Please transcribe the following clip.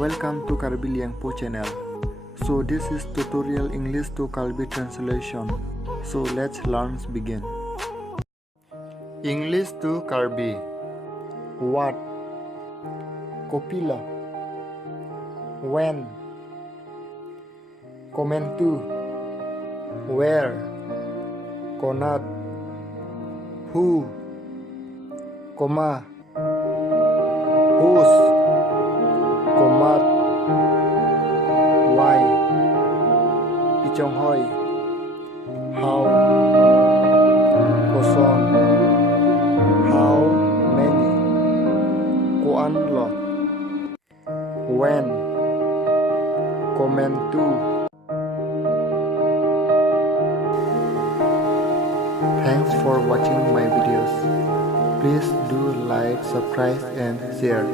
Welcome to Karbi channel. So this is tutorial English to Karbi translation. So let's learn begin. English to Karbi. What? Kopila. When? Komentu. Where? Konat. Who? Koma. Whose? Komat. Why? Pichonghoi. How? Koson. How many? Koan lo. When? Komentu. Thanks for watching my videos. Please do like, subscribe and share.